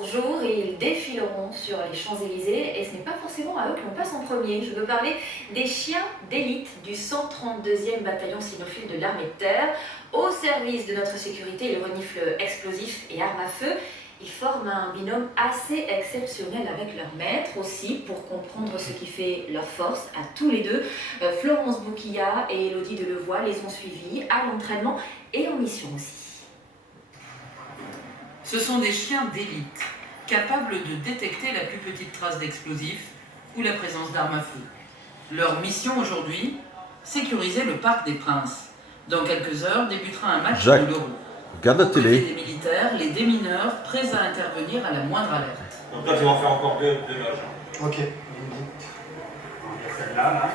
pour jour et ils défileront sur les Champs-Élysées et ce n'est pas forcément à eux que l'on passe en premier. Je veux parler des chiens d'élite du 132e bataillon cynophile de l'armée de terre. Au service de notre sécurité, ils reniflent explosifs et armes à feu. Ils forment un binôme assez exceptionnel avec leur maître aussi pour comprendre ce qui fait leur force à tous les deux. Florence Bouquillat et Élodie Delevoye les ont suivis à l'entraînement et en mission aussi. Ce sont des chiens d'élite, capables de détecter la plus petite trace d'explosifs ou la présence d'armes à feu. Leur mission aujourd'hui, sécuriser le Parc des Princes. Dans quelques heures débutera un match de l'Euro. Regarde la télé. Les militaires, les démineurs, prêts à intervenir à la moindre alerte. Donc là, tu vas en faire encore deux loges. Ok. Il y a celle-là, là.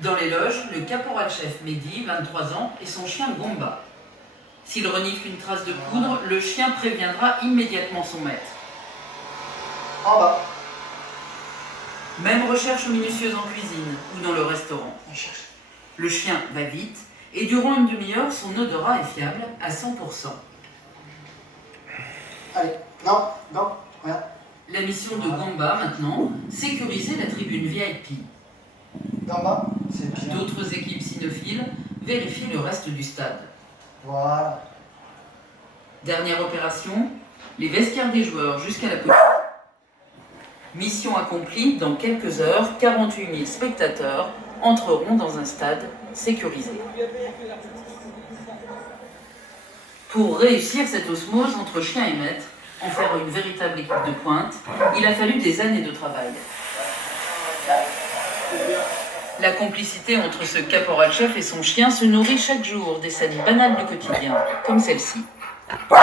Dans les loges, le caporal-chef Mehdi, 23 ans, et son chien Gomba. S'il renifle une trace de poudre, le chien préviendra immédiatement son maître. En bas. Même recherche minutieuse en cuisine ou dans le restaurant. Le chien va vite et durant une demi-heure, son odorat est fiable à 100%. Allez. Non, rien. La mission de Gomba maintenant, sécuriser la tribune VIP. D'en bas, c'est bien. D'autres équipes cynophiles vérifient le reste du stade. Voilà. Dernière opération, les vestiaires des joueurs jusqu'à la poterie. Mission accomplie, dans quelques heures, 48 000 spectateurs entreront dans un stade sécurisé. Pour réussir cette osmose entre chien et maître, en faire une véritable équipe de pointe, il a fallu des années de travail. La complicité entre ce caporal-chef et son chien se nourrit chaque jour des scènes banales du quotidien, comme celle-ci. Pour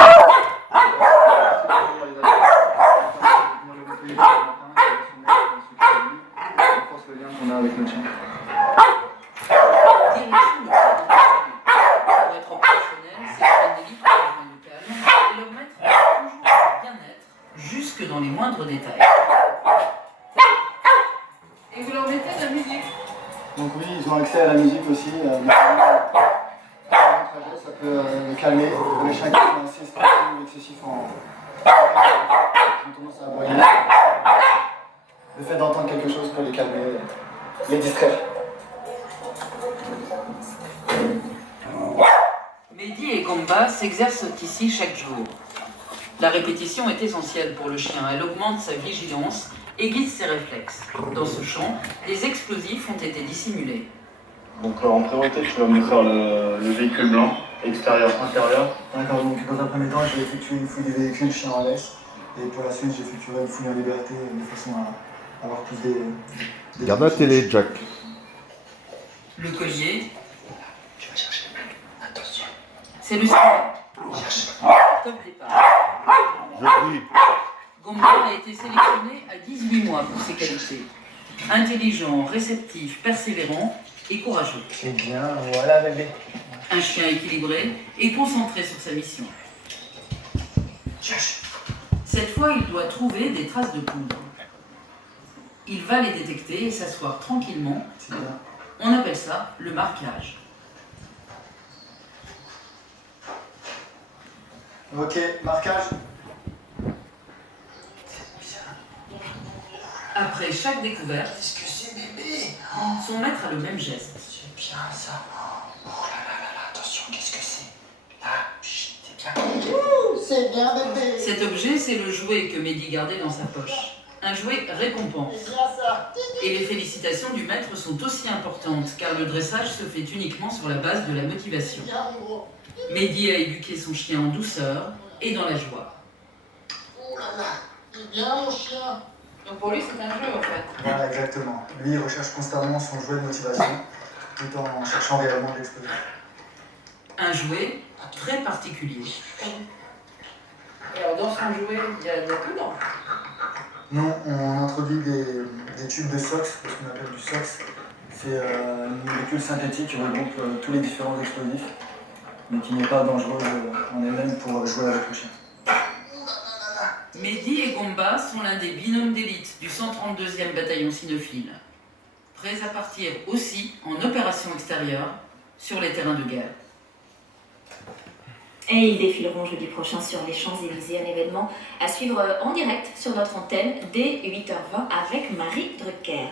être opérationnel, ces chiens d'élite ont besoin de calme et leur maître veut toujours leur bien-être, jusque dans les moindres détails. Et vous leur mettez de la musique. Donc oui, ils ont accès à la musique aussi. Ça peut calmer les chiens qui sont assez stressés ou excessifs en... Ils ont tendance à aboyer. Le fait d'entendre quelque chose peut les calmer, les distraire. Mehdi et Gomba s'exercent ici chaque jour. La répétition est essentielle pour le chien. Elle augmente sa vigilance, aiguise ses réflexes. Dans ce champ, les explosifs ont été dissimulés. Donc en priorité, tu vas me faire le véhicule blanc, extérieur, intérieur. D'accord, donc dans un premier temps, je vais effectuer une fouille du véhicule chien en laisse. Et pour la suite, j'effectuerai une fouille en liberté de façon à avoir plus des Regarde la télé, Jack. Le collier, Tu vas chercher. Attention. c'est le signal. Cherche. Top départ. Je prie. Gomba a été sélectionné à 18 mois pour ses qualités. Intelligent, réceptif, persévérant et courageux. C'est bien, voilà bébé. Un chien équilibré et concentré sur sa mission. Cherche. Cette fois, il doit trouver des traces de poudre. Il va les détecter et s'asseoir tranquillement. C'est bien. On appelle ça le marquage. Ok, marquage. Après chaque découverte, Qu'est-ce que c'est bébé? son maître a le même geste. C'est bien ça. Oh là, attention, qu'est-ce que c'est? Ah, chut, c'est bien. C'est bien bébé. Cet objet, c'est le jouet que Mehdi gardait dans sa poche. Un jouet récompense. C'est bien ça. Et les félicitations du maître sont aussi importantes, car le dressage se fait uniquement sur la base de la motivation. Bien mon gros. Mehdi a éduqué son chien en douceur et dans la joie. Oh là, il est bien mon chien. Donc pour lui, c'est un jeu en fait. Voilà, exactement. Lui, il recherche constamment son jouet de motivation, tout en cherchant réellement l'exploser. Un jouet très particulier. Et alors dans son jouet, il y a de la poudre. Non, on introduit des tubes de SOX, ce qu'on appelle du SOX. C'est une molécule synthétique qui regroupe tous les différents explosifs, mais qui n'est pas dangereuse en elle-même pour jouer avec le chien. Mehdi et Gomba sont l'un des binômes d'élite du 132e bataillon cynophile, prêts à partir aussi en opération extérieure sur les terrains de guerre. Et ils défileront jeudi prochain sur les Champs-Élysées, un événement à suivre en direct sur notre antenne dès 8h20 avec Marie Drucker.